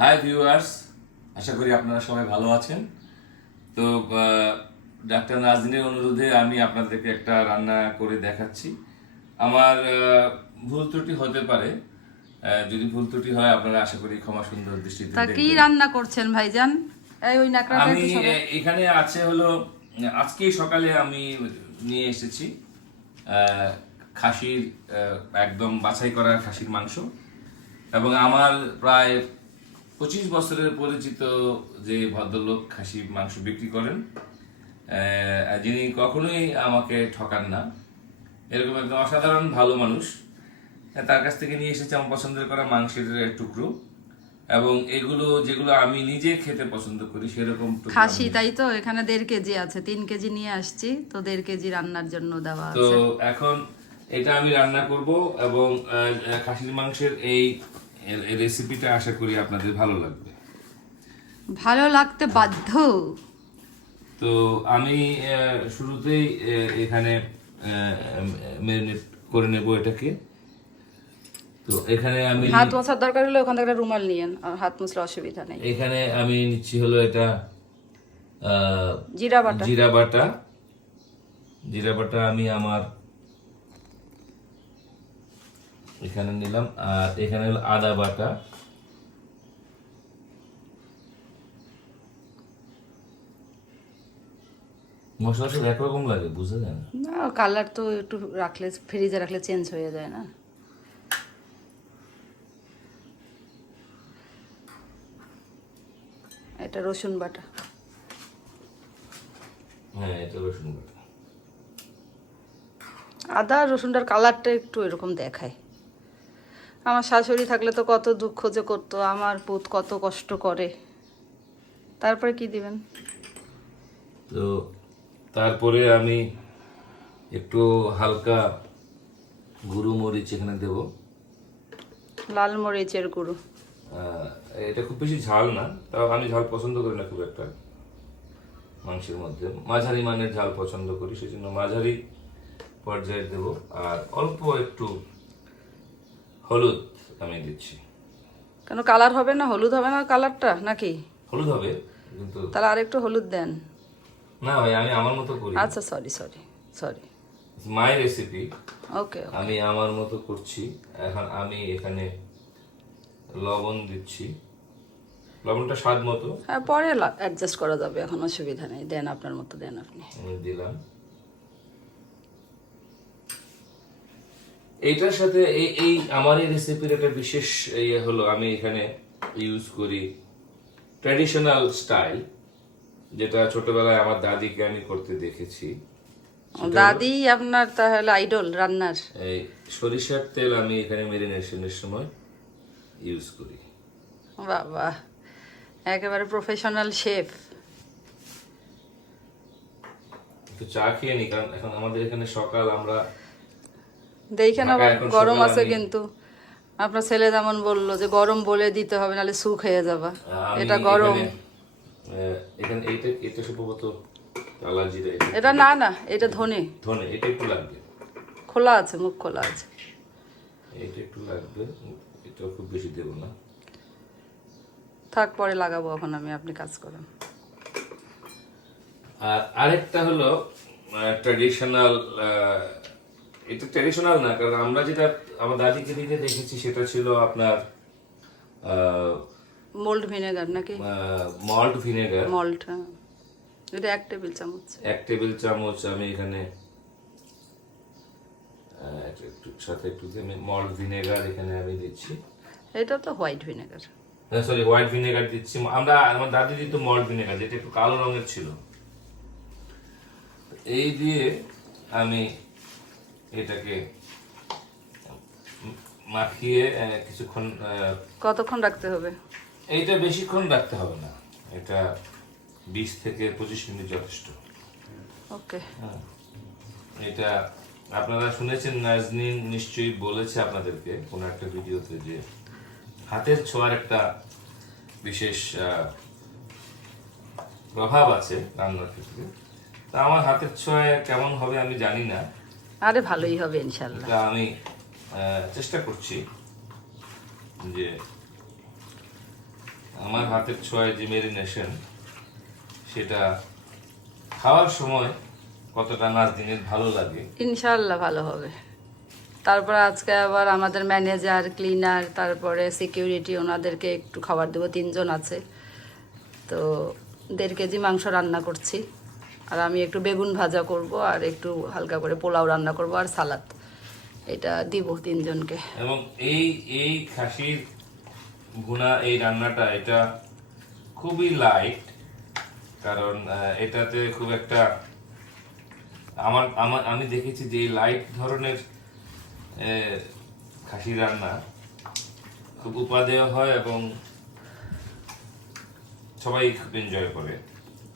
Hi viewers আশা করি আপনারা সবাই ভালো আছেন। তো ডাক্তার নাজদিনের অনুরোধে আমি আপনাদেরকে একটা রান্না করে দেখাচ্ছি। আমার ভুল ত্রুটি হতে পারে। যদি ভুল ত্রুটি হয় আপনারা আশা করি ক্ষমা সুন্দর দৃষ্টিতে তা কি। রান্না করছেন ভাইজান? এই ওই নাকড়াটা আমি এখানে আছে হলো আজকে সকালে আমি নিয়ে এসেছি খাসির একদম বাছাই করা খাসির মাংস। এবং আমার প্রায় পঁচিশ বছরের পরিচিত যে ভদ্রলোক খাসি মাংস বিক্রি করেন যিনি কখনোই আমাকে ঠকান না এরকম একদম অসাধারণ ভালো মানুষ তার কাছ থেকে নিয়ে এসেছি আমার পছন্দের করা মাংসের টুকরো এবং এগুলো যেগুলো আমি নিজে খেতে পছন্দ করি সেরকম খাসি তাই তো? এখানে দেড় কেজি আছে তিন কেজি নিয়ে আসছি তো দেড় কেজি রান্নার জন্য দেওয়া তো এখন এটা আমি রান্না করব এবং খাসির মাংসের এই এই রেসিপিটা আশা করি আপনাদের ভালো লাগবে। ভালো লাগতে বাধ্য। তো আমি শুরুতেই এখানে ম্যারিনেট করে নেব এটাকে। তো এখানে আমি হাত মোছার দরকার হলে ওখান থেকে একটা রুমাল নিয়েন আর হাত মুছলে অসুবিধা নেই। এখানে আমি নিচ্ছি হলো এটা জিরা বাটা। জিরা বাটা। জিরা বাটা আমি আমার এখানে নিলাম আর এখানে হলো আদা বাটা। মশলা সব একরকম লাগে বুঝা যায় না? না কালার তো একটু রাখলে ফ্রিজে রাখলে চেঞ্জ হয়ে যায় না। এটা রসুন বাটা। হ্যাঁ এটা রসুন বাটা। আদা রসুনটার কালারটা একটু এরকম দেখায়। আমার শাশুড়ি থাকলে তো কত দুঃখ যে করতো আমার পুত কত কষ্ট করে। তারপরে কি দিবেন? তো তারপরে আমি একটু হালকা গুঁড়ো মরিচ এখানে দেবো। লাল মরিচের গুঁড়ো। এটা খুব বেশি ঝাল না তাও আমি ঝাল পছন্দ করি না খুব একটা মাংসের মধ্যে। মাঝারি মানের ঝাল পছন্দ করি সেই জন্য মাঝারি পর্যায়ে দেব। আর অল্প একটু হলুদ আমি দিচ্ছি। কেন কালার হবে না? হলুদ হবে না কালারটা নাকি? হলুদ হবে কিন্তু তাহলে আর একটু হলুদ দেন। না ভাই আমি আমার মতো করি। আচ্ছা sorry sorry sorry my recipe okay আমি আমার মতো করছি। এখন আমি এখানে লবণ দিচ্ছি। লবণটা স্বাদ মতো। হ্যাঁ পরে অ্যাডজাস্ট করা যাবে এখন অসুবিধা নেই। দেন আপনার মতো দেন আপনি। আমি দিলাম। এইটার সাথে এই এই আমার এই রেসিপির একটা বিশেষ ইয়ে হলো আমি এখানে ইউজ করি ট্র্যাডিশনাল স্টাইল যেটা ছোটবেলায় আমার দাদিকে আমি করতে দেখেছি। দাদি আপনার তাহলে আইডল রান্নার? এই সরিষার তেল আমি এখানে মেরিনেশনের সময় ইউজ করি। বাবা একেবারে প্রফেশনাল শেফ একটু চা খেয়ে নি কারণ এখন আমাদের এখানে সকাল আমরা দেখেন আবার গরম আছে কিন্তু। আপনার ছেলে যেমন বলল যে গরম বলে দিতে হবে নাহলে সুখ হয়ে যাবা। এটা গরম। এখানে, এটা সম্ভবত না না এটা ধনে। ধনে এটা একটু লাগবে। খোলা আছে মুখ খোলা আছে। এটা একটু লাগবে এটা খুব বেশি দেব না। থাক পরে লাগাবো এখন আমি আপনি কাজ করেন। আর আরেকটা হলো ট্র্যাডিশনাল এটা ট্র্যাডিশনাল না কারণ আমরা যেটা আমার দাদিকে দিতে দেখেছি সেটা ছিল আপনার মল্ট ভিনেগার নাকি? মল্ট ভিনেগার মল্ট এটা এক টেবিল চামচ। এক টেবিল চামচ আমি এখানে একটু- সাথে একটু আমি মল্ট ভিনেগার এখানে আমি দিচ্ছি। এটা তো white vinegar sorry white vinegar দিচ্ছি। আমরা আমার দাদি দিত মল্ট ভিনেগার যেটা একটু কালো রঙের ছিল। এই দিয়ে আমি এটাকে মাখিয়ে কিছুক্ষণ কতক্ষণ রাখতে হবে? এইটা বেশিক্ষণ রাখতে হবে না। এটা বিশ থেকে পঁচিশ মিনিট যথেষ্ট। ওকে। হ্যাঁ। এটা আপনারা শুনেছেন নাজনীন নিশ্চয়ই বলেছে আপনাদেরকে কোনো একটা ভিডিওতে যে হাতের ছোঁয়ার একটা বিশেষ প্রভাব আছে রান্নার ক্ষেত্রে। তা আমার হাতের ছোঁয়ায় কেমন হবে আমি জানি না। আরে ভালোই হবে ইনশাল্লাহ। আমি চেষ্টা করছি যে আমার হাতের ছোঁয়ায় যে মেরিনেশন সেটা খাওয়ার সময় কতটা নাজদিনের ভালো লাগে। ইনশাল্লাহ ভালো হবে। তারপর আজকে আবার আমাদের ম্যানেজার ক্লিনার তারপরে সিকিউরিটি ওনাদেরকে একটু খাবার দেবো তিনজন আছে। তো দেড় কেজি মাংস রান্না করছি। আর আমি একটু বেগুন ভাজা করব আর একটু হালকা করে পোলাও রান্না করব আর সালাদ। এটা দিব তিনজনকে। এবং এই এই খাসির ভুনা এই রান্নাটা এটা খুবই লাইট কারণ এটাতে খুব একটা আমার আমার, আমি দেখেছি যে এই লাইট ধরনের খাসি রান্না খুব উপাদেয় হয় এবং সবাই খুব এনজয় করে।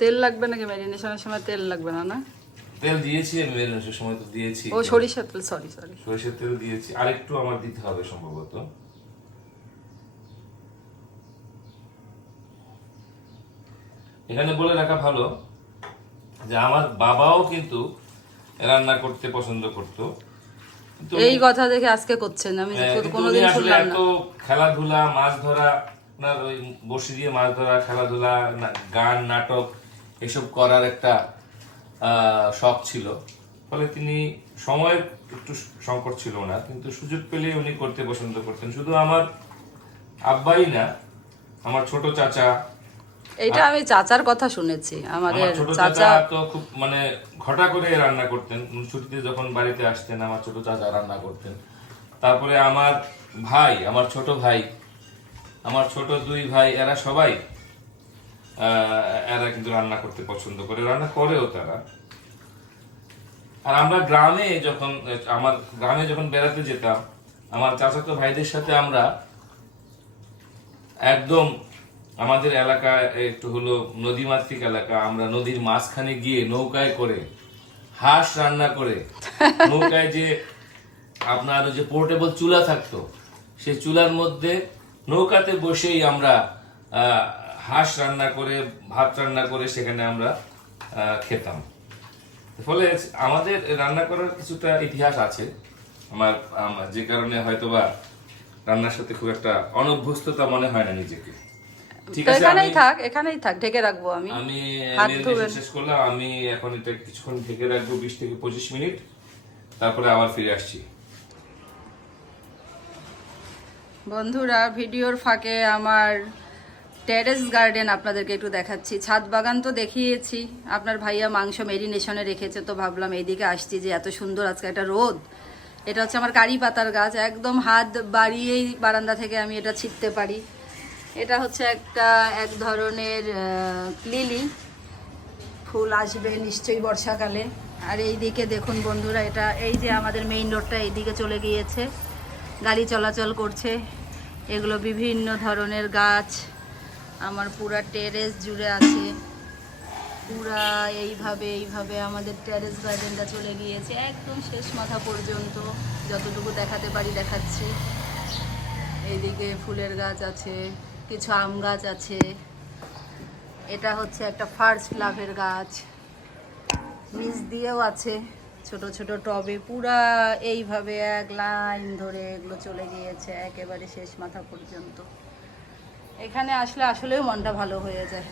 তেল লাগবে নাকি ম্যারিনেশনের সময় তেল লাগবে না না? তেল দিয়েছি আমি মেরিনেশনের সময় তো দিয়েছি। ও সরিষার তেল সরি সরি সরিষার তেল দিয়েছি। আরেকটু আমার দিতে হবে সম্ভবত। এখানে বলে রাখা ভালো যে আমার বাবাও কিন্তু রান্না করতে পছন্দ করতো। এই কথা দেখে আজকে করছেন আমি কোনোদিন শুনলাম না। খেলাধুলা মাছ ধরা আপনার ওই বসি দিয়ে মাছ ধরা খেলাধুলা গান নাটক এসব করার একটা শখ ছিল। ফলে তিনি সময়ের একটু সংকট ছিল না কিন্তু সুযোগ পেলে উনি করতে পছন্দ করতেন। শুধু আমার আব্বাই না আমার ছোট চাচা এইটা আমি চাচার কথা শুনেছি। আমাদের ছোট চাচা তো খুব মানে ঘটা করে রান্না করতেন। ছুটিতে যখন বাড়িতে আসতেন আমার ছোট চাচা রান্না করতেন। তারপরে আমার ভাই আমার ছোট ভাই আমার ছোট দুই ভাই এরা সবাই এরা কিন্তু রান্না করতে পছন্দ করে রান্না করেও তারা। আর আমরা গ্রামে যখন আমার গ্রামে যখন বেড়াতে যেতাম আমার চাচাতো ভাইদের সাথে আমরা একদম আমাদের এলাকা একটু হলো নদীমাতৃক এলাকা আমরা নদীর মাঝখানে গিয়ে নৌকায় করে হাঁস রান্না করে নৌকায় যে আপনার যে পোর্টেবল চুলা থাকতো সেই চুলার মধ্যে নৌকাতে বসেই আমরা আহ, হাঁস রান্না করে ভাত রান্না করে সেখানে আমরা খেতাম। ফলে আমাদের রান্না করার কিছুটা ইতিহাস আছে। আমার যে কারণে হয়তোবা রান্নার সাথে খুব একটা অনভ্যস্ততা মনে হয় না নিজেকে। ঠিক আছে এখানেই থাক এখানেই থাক ঢেকে রাখব আমি। আমি হাত marination ধুবেন। শেষ করলাম। আমি এখন এটা কিছুক্ষণ ঢেকে রাখব বিশ থেকে পঁচিশ মিনিট। তারপরে আবার ফিরে আসছি। বন্ধুরা ভিডিওর ফাঁকে আমার টেরেস গার্ডেন আপনাদেরকে একটু দেখাচ্ছি। ছাদ বাগান তো দেখিয়েছি। আপনার ভাইয়া মাংস মেরিনেশনে রেখেছে, তো ভাবলাম এইদিকে আসছি যে এত সুন্দর আজকে একটা রোদ। এটা হচ্ছে আমার কারি পাতার গাছ। একদম হাত বাড়িয়েই বারান্দা থেকে আমি এটা ছিটতে পারি। এটা হচ্ছে একটা, এক ধরনের লিলি। ফুল আসবে নিশ্চয়ই বর্ষাকালে। আর এই দিকে দেখুন বন্ধুরা, এটা এই যে আমাদের মেইন রোডটা এইদিকে চলে গিয়েছে। গাড়ি চলাচল করছে। এগুলো বিভিন্ন ধরনের গাছ। আমার পুরা টেরেস জুড়ে আছে। পুরা এইভাবে এইভাবে আমাদের টেরেস গার্ডেনটা চলে গিয়েছে। একদম শেষ মাথা পর্যন্ত যতটুকু দেখাতে পারি দেখাচ্ছি। এইদিকে ফুলের গাছ আছে, কিছু আম গাছ আছে। এটা হচ্ছে একটা ফার্স্ট লাভের গাছ। নিচ দিয়েও আছে ছোট ছোট টবে। পুরা এইভাবে এক লাইন ধরে এগুলো চলে গিয়েছে, একেবারে শেষ মাথা পর্যন্ত। এখানে আসলে আসলেও মনটা ভালো হয়ে যায়।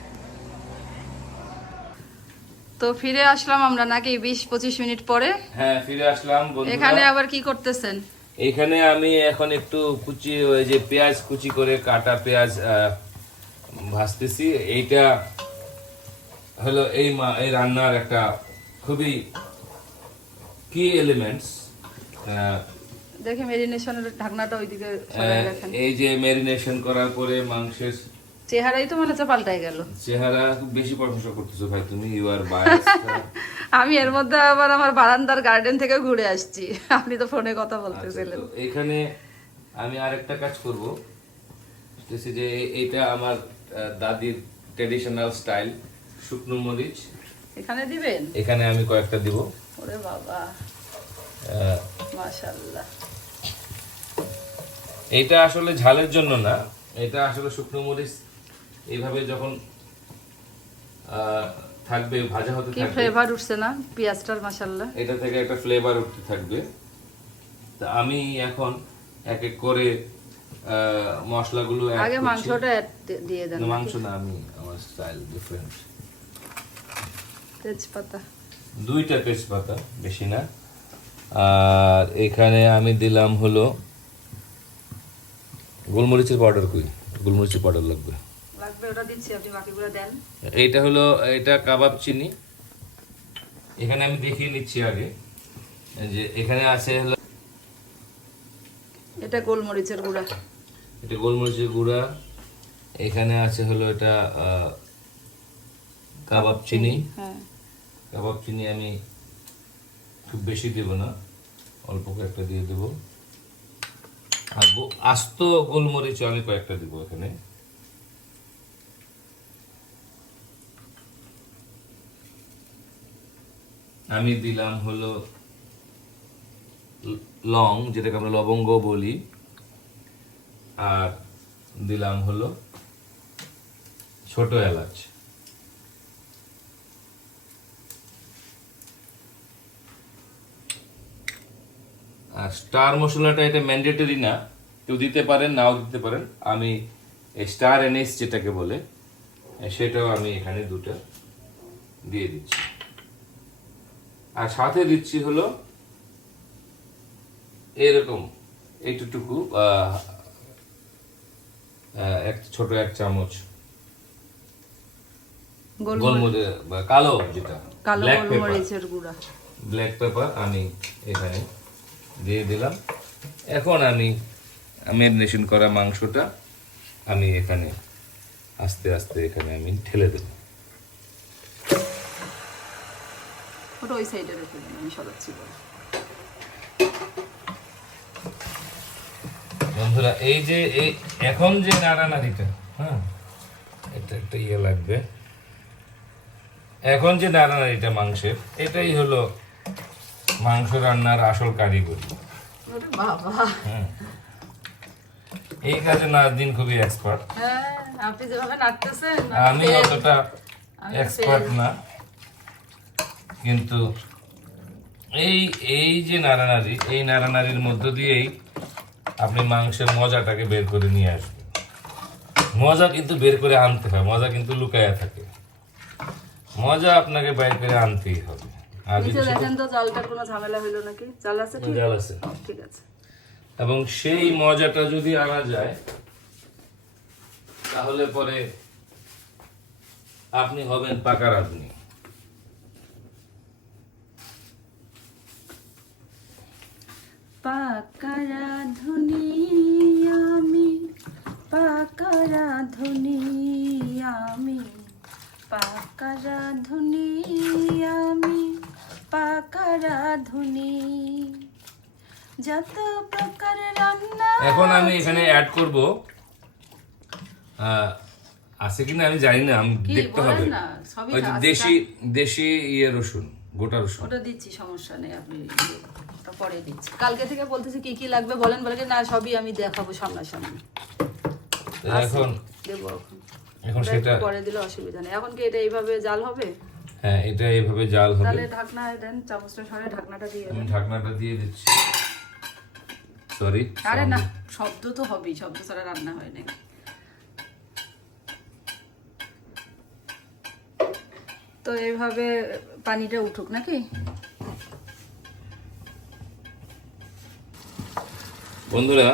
তো ফিরে আসলাম আমরা নাকি বিশ পঁচিশ মিনিট পরে। হ্যাঁ ফিরে আসলাম এখানে আবার কি করতেছেন? এখানে আমি এখন একটু কুচি ওই যে পেঁয়াজ কুচি করে কাটা পেঁয়াজ ভাজতেছি। এইটা হলো এই মা- এই রান্নার একটা খুবই কি এলিমেন্টস দেখে মেরিনেশনের ঢাকনাটা ওইদিকে রাখেন। এই যে ম্যারিনেশন করার পরে মাংসের চেহারাই তো মনে হচ্ছে পাল্টাই গেল। চেহারা খুব বেশি প্রশংসা করতেছো ভাই তুমি ইউ আর আমি এর মধ্যে আবার আমার বারান্দার গার্ডেন থেকে ঘুরে আসছি। আপনি তো ফোনে কথা বলতেছিলেন। তো এখানে আমি আরেকটা কাজ করব। বলতেছি যে এ- এইটা আমার দাদির ট্রেডিশনাল স্টাইল শুকনো মরিচ। এখানে দিবেন? এখানে আমি কয়েকটা দিব। ওরে বাবা। আহ, মাশাল্লাহ এটা আসলে ঝালের জন্য না। এটা আসলে শুকনো মরিচ এইভাবে যখন থাকবে ভাজা হতে কি থাকবে ফ্লেভার উঠছে না? পেঁয়াজটার মাশাল্লাহ। এটা থেকে একটা ফ্লেভার উঠতে থাকবে। তা আমি এখন এক এক করে মশলাগুলো আগে মাংসটা দিয়ে দেন মাংস না আমি আমার স্টাইল ডিফারেন্ট তেজপাতা। দুইটা তেজপাতা বেশি না। আর এখানে আমি দিলাম হলো গোলমরিচের পাউডার কই? গোলমরিচের পাউডার লাগবে। লাগবে ওটা দিচ্ছি আপনি বাকিগুলো দেন। এইটা হলো এটা কাবাব চিনি। এখানে আমি দেখিয়ে নিচ্ছি আগে। যে এখানে আছে হলো এটা গোলমরিচের গুঁড়া। এটা গোলমরিচের গুঁড়া। এখানে আছে হলো এটা আহ, কাবাব চিনি হ্যাঁ। কাবাব চিনি আমি খুব বেশি দেব না অল্প কয়েকটা দিয়ে দেব। আর আস্ত গোলমরিচ আমি কয়েকটা দেবো এখানে। আমি দিলাম হলো লং, যেটাকে আমরা লবঙ্গ বলি। আর দিলাম হলো ছোট এলাচ। স্টার মশলাটা এটা ম্যান্ডেটরি না। কেউ দিতে পারেন নাও দিতে পারেন। আমি স্টার এনএস যেটাকে বলে সেটাও আমি এখানে দুটো দিয়ে দিচ্ছি। আর সাথে দিচ্ছি হলো এরকম আহ, এক ছোট এক চামচ গোলমরিচ। কালো যেটা ব্ল্যাক পেপার ব্ল্যাক পেপার আমি এখানে দিয়ে দিলাম। এখন আমি ম্যারিনেশন করা মাংসটা আমি এখানে আস্তে আস্তে এখানে আমি ঠেলে দেব। ওই সাইডে রেখে দেন আমি সরাচ্ছি বন্ধুরা এই যে এই এখন যে নাড়ানাড়িটা হ্যাঁ এটা একটা ইয়ে লাগবে। এখন যে নাড়ানাড়িটা মাংসের এটাই হলো মাংস রান্নার আসল কারিগরি। এই কাজে নাজদিন খুবই এক্সপার্ট হ্যাঁ আমি অতটা এক্সপার্ট না। কিন্তু এই এই যে নাড়ানাড়ি এই নাড়ানাড়ির মধ্য দিয়েই আপনি মাংসের মজাটাকে বের করে নিয়ে আসবেন। মজা কিন্তু বের করে আনতে হয় মজা কিন্তু লুকায়া থাকে। মজা আপনাকে বের করে আনতেই হবে। নিচে দেখেন তো জালটার কোনো ঝামেলা হইল নাকি? জাল আছে ঠিক? জাল আছে। ঠিক আছে। এবং সেই মজাটা যদি আনা যায় তাহলে পরে আপনি হবেন পাকা রাঁধুনি। পাকা রাধুনি আমি পাকা রাধুনি আমি পাকা রাধুনি রাধুনি যত প্রকার রান্না এখন আমি এখানে অ্যাড করব। আছে কিনা আমি জানি না আমি দেখতে হবে। ওই দেশি দেশি ইয়ে রসুন গোটা রসুন। ওটা দিচ্ছি সমস্যা নেই আপনি পরে দিচ্ছি। কালকে থেকে বলতেছি কি কি লাগবে বলেন বলে না সবই আমি দেখাবো সামনাসামনি। এখন এখন। সেটা পরে দিলে অসুবিধা নেই। এখন কি এটা এইভাবে জাল হবে? হ্যাঁ এটা এইভাবে জাল হবে। তাহলে ঢাকনা দেন চামচটা সরে ঢাকনাটা দিয়ে আমি ঢাকনাটা দিয়ে দিচ্ছি। সরি আরে না শব্দ তো হবেই শব্দ ছাড়া রান্না হয় না তো এইভাবে পানিটা উঠুক নাকি? বন্ধুরা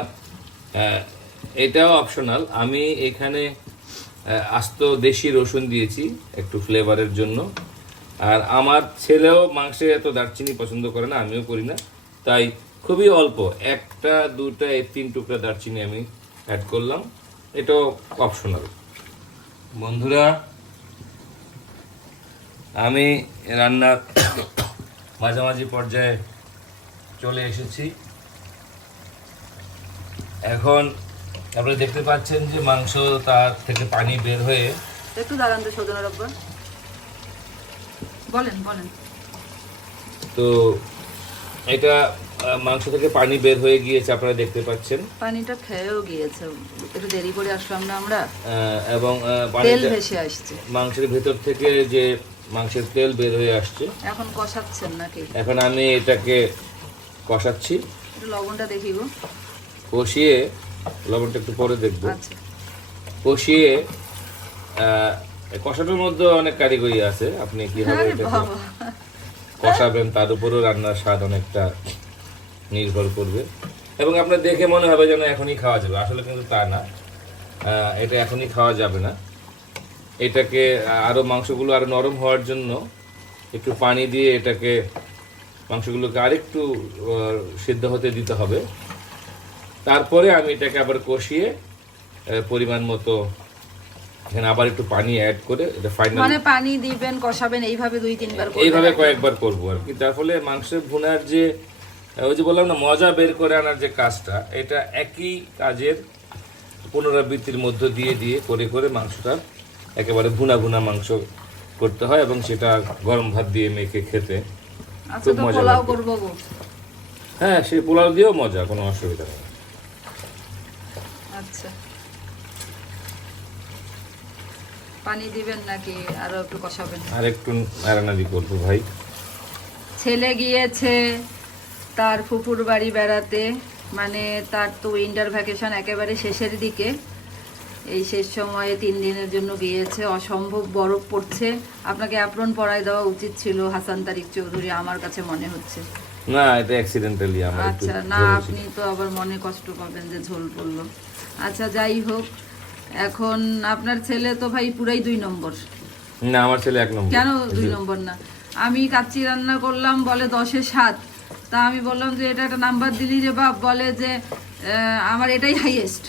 এটাও অপশনাল আমি এখানে আস্ত দেশি রসুন দিয়েছি একটু ফ্লেভারের জন্য। আর আমার ছেলেও মাংসে এত দারচিনি পছন্দ করে না, আমিও করি না। তাই খুবই অল্প, একটা দুটা তিন টুকরা দারচিনি আমি অ্যাড করলাম। এটাও অপশনাল বন্ধুরা, আমি রান্নার মাঝামাঝি পর্যায়ে চলে এসেছি। এখন আপনারা দেখতে পাচ্ছেন যে মাংস তার থেকে পানি বের হয়ে একটু দাঁড়ান তো বলেন বলেন। তো এটা মাংস থেকে পানি বের হয়ে গিয়েছে আপনারা দেখতে পাচ্ছেন। পানিটা খেয়েও গিয়েছে। একটু দেরি করে আসলাম না আমরা। এবং তেল ভেসে আসছে। মাংসের ভেতর থেকে যে মাংসের তেল বের হয়ে আসছে। এখন কষাচ্ছেন নাকি? এখন আমি এটাকে কষাচ্ছি। লবণটা দেখি গো। কষিয়ে লবণটা একটু পরে দেখব। আচ্ছা। কষিয়ে এই কষানোর মধ্যে অনেক কারিগরি আছে। আপনি কীভাবে এটাকে কষাবেন তার উপরও রান্নার স্বাদ অনেকটা নির্ভর করবে। এবং আপনার দেখে মনে হবে যেন এখনই খাওয়া যাবে। আসলে কিন্তু তা না। এটা এখনই খাওয়া যাবে না। এটাকে আহ, আরও মাংসগুলো আরও নরম হওয়ার জন্য একটু পানি দিয়ে এটাকে মাংসগুলোকে আরেকটু সিদ্ধ হতে দিতে হবে। তারপরে আমি এটাকে আবার কষিয়ে পরিমাণ মতো এখানে আবার একটু পানি অ্যাড করে এটা ফাইনাল মানে পানি দিবেন কষাবেন এইভাবে দুই তিনবার এইভাবে কয়েকবার করব আর কি। তার ফলে মাংসের ভুনার যে ওই যে বললাম না মজা বের করে আনার যে কাজটা এটা একই কাজের পুনরাবৃত্তির মধ্য দিয়ে দিয়ে করে করে মাংসটা একেবারে ভুনা ভুনা মাংস করতে হয় এবং সেটা গরম ভাত দিয়ে মেখে খেতে আচ্ছা খুব মজা পোলাও লাগবে। গো। হ্যাঁ সেই পোলাও দিয়েও মজা কোনো অসুবিধা নেই আচ্ছা পানি দিবেন নাকি আরও একটু কষাবেন? আর একটু নাড়ানাড়ি করব ভাই। ছেলে গিয়েছে তার ফুপুর বাড়ি বেড়াতে মানে তার তো উইন্টার ভ্যাকেশন একেবারে শেষের দিকে। এই শেষ সময়ে তিন দিনের জন্য গিয়েছে অসম্ভব বরফ পড়ছে। আপনাকে অ্যাপ্রন পরায় দেওয়া উচিত ছিল হাসান তারিক চৌধুরী আমার কাছে মনে হচ্ছে। না এটা অ্যাক্সিডেন্টালি আমার আচ্ছা না আপনি তো আবার মনে কষ্ট পাবেন যে ঝোল পড়ল। আচ্ছা যাই হোক এখন আপনার ছেলে তো ভাই পুরাই দুই নম্বর। না আমার ছেলে এক নম্বর। কেন দুই নম্বর না? আমি কাচ্চি রান্না করলাম বলে দশে সাত। তা আমি বললাম যে এটা একটা নাম্বার দিলি যে বাপ বলে যে আমার এটাই হাইয়েস্ট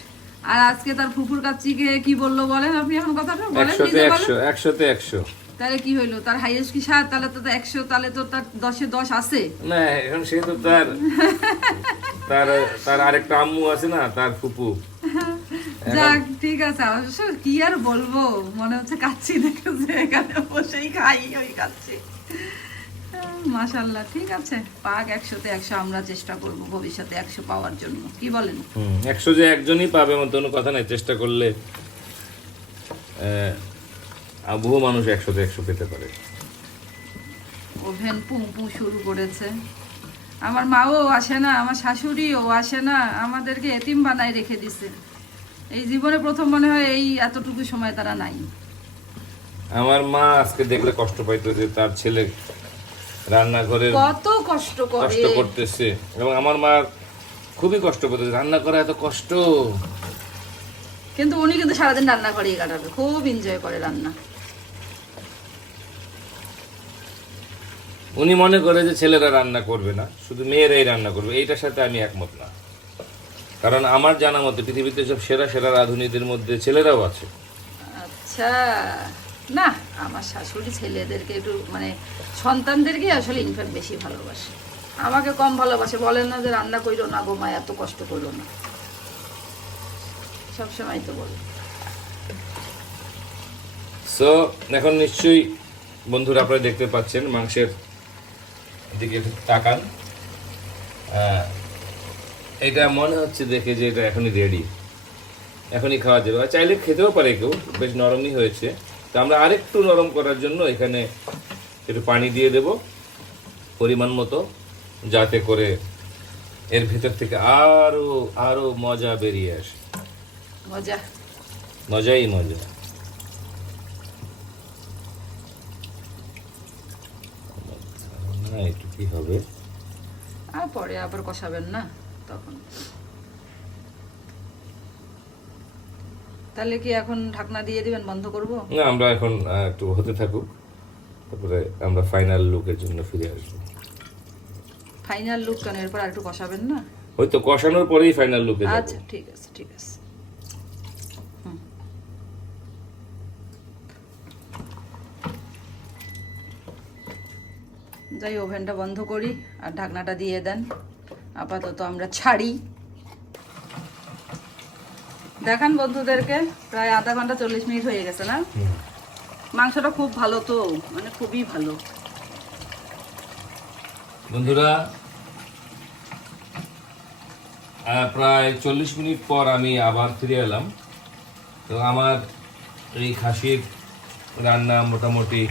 আর আজকে তার ফুফুর কাচ্চিকে কি বলল বলেন আপনি এখন কথাটা? বলেন একশোতে বলেন। একশো একশোতে একশো। তাহলে কি হইল? তার হাইয়েস্ট কি সাত? তাহলে তো একশো তাহলে তো তার দশে দশ আছে। না এখন সে তো তার তার তার আরেকটা আম্মু আছে না তার ফুপু। যাক ঠিক আছে অবশ্য কি আর বলব? মনে হচ্ছে কাচ্চি দেখেছে এখানে বসেই খাই ওই কাচ্চি। মাশাল্লাহ ঠিক আছে। পাক একশোতে একশো আমরা চেষ্টা করব ভবিষ্যতে একশো পাওয়ার জন্য। কি বলেন? একশো যে একজনই পাবে এমন কোনো কথা নাই। চেষ্টা করলে বহু মানুষ একশোতে একশো পেতে পারে। ওভেন পুঁ পুঁ শুরু করেছে। আমার মাও আসে না আমার শাশুড়িও আসে না আমাদেরকে এতিম বানায় রেখে দিছে। এই জীবনে প্রথম মনে হয় এই এতটুকু সময় তারা নাই। আমার মা আজকে দেখলে কষ্ট পাইতো যে তার ছেলে রান্নাঘরের কত কষ্ট করে। কষ্ট করতেছে। এবং আমার মা খুবই কষ্ট করতেছে রান্না করা এত কষ্ট। কিন্তু উনি কিন্তু সারাদিন রান্না করেই কাটাবে খুব এনজয় করে রান্না। উনি মনে করে যে ছেলেরা রান্না করবে না শুধু মেয়েরাই রান্না করবে এইটার সাথে আমি একমত না। কারণ আমার জানা মতে পৃথিবীতে সব সেরা সেরা রাঁধুনিদের মধ্যে ছেলেরাও আছে। আচ্ছা না আমার শাশুড়ি ছেলেদেরকে একটু মানে সন্তানদেরকে আসলে ইনফ্যাক্ট বেশি ভালোবাসে। আমাকে কম ভালোবাসে বলেন না যে রান্না কইরো না গো মা এত কষ্ট করল না। সবসময় তো বলে। সো এখন নিশ্চয়ই বন্ধুরা আপনারা দেখতে পাচ্ছেন মাংসের দিকে তাকান। এটা মনে হচ্ছে দেখে যে এটা এখনই রেডি এখনই খাওয়া যাবে। আর চাইলে খেতেও পারে কেউ বেশ নরমই হয়েছে। তো আমরা আরেকটু নরম করার জন্য এখানে একটু পানি দিয়ে দেব পরিমাণ মতো যাতে করে এর ভিতর থেকে আরও আরও মজা বেরিয়ে আসে। মজা। মজাই মজা। না একটু কি হবে? আর পরে আবার কষাবেন না? তখন। তাহলে কি এখন ঢাকনা দিয়ে দিবেন বন্ধ করব? না আমরা এখন একটু হতে থাকুক তারপরে আমরা ফাইনাল লুকের জন্য ফিরে আসব। ফাইনাল লুক কেন? এরপর আর একটু কষাবেন না? হয়তো কষানোর পরেই ফাইনাল লুকে যাব। আচ্ছা ঠিক আছে ঠিক আছে। যাই ওভেনটা বন্ধ করি আর ঢাকনাটা দিয়ে দেন। আপাতত আমরা ছাড়ি। দেখান বন্ধুদেরকে প্রায় আধা ঘণ্টা চল্লিশ মিনিট হয়ে গেছে না? মাংসটা খুব ভালো তো মানে খুবই ভালো। বন্ধুরা প্রায় চল্লিশ মিনিট পর আমি আবার ফিরে এলাম। তো আমার এই খাসির রান্না মোটামুটি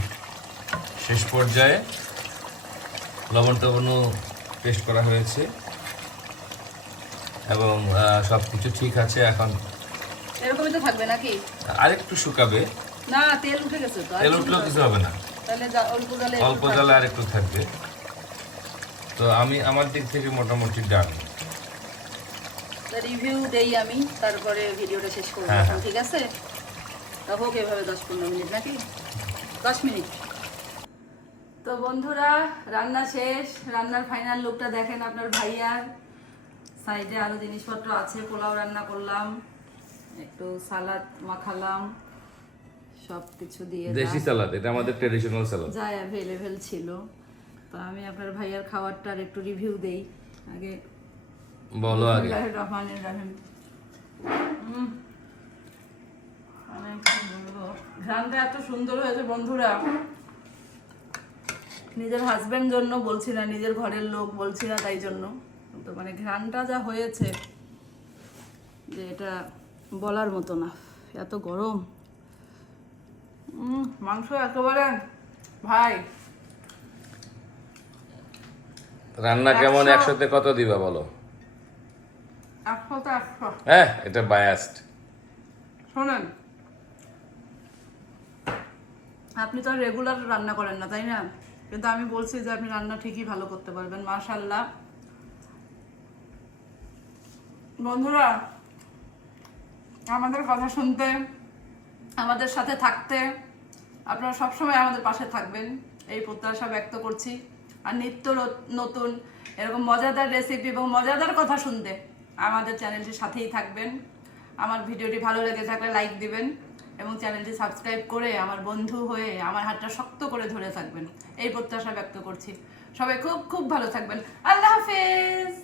শেষ পর্যায়ে। লবণ টবণও টেস্ট করা হয়েছে। এবং সব কিছু ঠিক আছে এখন। এরকমই তো থাকবে নাকি? আরেকটু শুকাবে। না তেল উঠে গেছে তো তেল উঠলেও কিছু হবে না। তাহলে অল্প জালে অল্প জালে আর একটু থাকবে। তো আমি আমার দিক থেকে মোটামুটি ডান। রিভিউ দেই আমি তারপরে ভিডিওটা শেষ করব হ্যাঁ, হ্যাঁ। ঠিক আছে? তা হোক এভাবে দশ পনেরো মিনিট নাকি? দশ মিনিট। তো বন্ধুরা রান্না শেষ। রান্নার ফাইনাল লুকটা দেখেন আপনার ভাইয়ার। সাইডে আরও জিনিসপত্র আছে পোলাও রান্না করলাম একটু সালাদ মাখালাম সব কিছু দিয়ে দেশি সালাদ এটা আমাদের ট্রেডিশনাল সালাদ। যা অ্যাভেলেবেল ছিল। তো আমি আপনার ভাইয়ার খাবারটার একটু রিভিউ দেই। আগে বলো আগে। রহমানির রহিম। মানে ঘ্রাণটা এত সুন্দর হয়েছে বন্ধুরা। নিজের হাজবেন্ড জন্য বলছি না নিজের ঘরের লোক বলছি না তাই জন্য। তো মানে ঘ্রাণটা যা হয়েছে যে এটা বলার মতো না। এত গরম। মাংস একেবারে ভাই। রান্না কেমন? একসাথে কত দিবা বলো? হ্যাঁ এটা বায়াস্ট শোনেন। আপনি তো রেগুলার রান্না করেন না তাই না? কিন্তু আমি বলছি যে আপনি রান্না ঠিকই ভালো করতে পারবেন মাশাল্লাহ বন্ধুরা, আমাদের কথা শুনতে, আমাদের সাথে থাকতে, আপনারা সবসময় আমাদের পাশে থাকবেন, এই প্রত্যাশা ব্যক্ত করছি। আর নিত্য নতুন, এরকম মজাদার রেসিপি এবং মজাদার কথা শুনতে আমাদের চ্যানেলটির সাথেই থাকবেন। আমার ভিডিওটি ভালো লেগে থাকলে লাইক দিবেন এবং চ্যানেলটি সাবস্ক্রাইব করে আমার বন্ধু হয়ে আমার হাতটা শক্ত করে ধরে থাকবেন। এই প্রত্যাশা ব্যক্ত করছি। সবাই খুব খুব ভালো থাকবেন। আল্লাহ হাফেজ!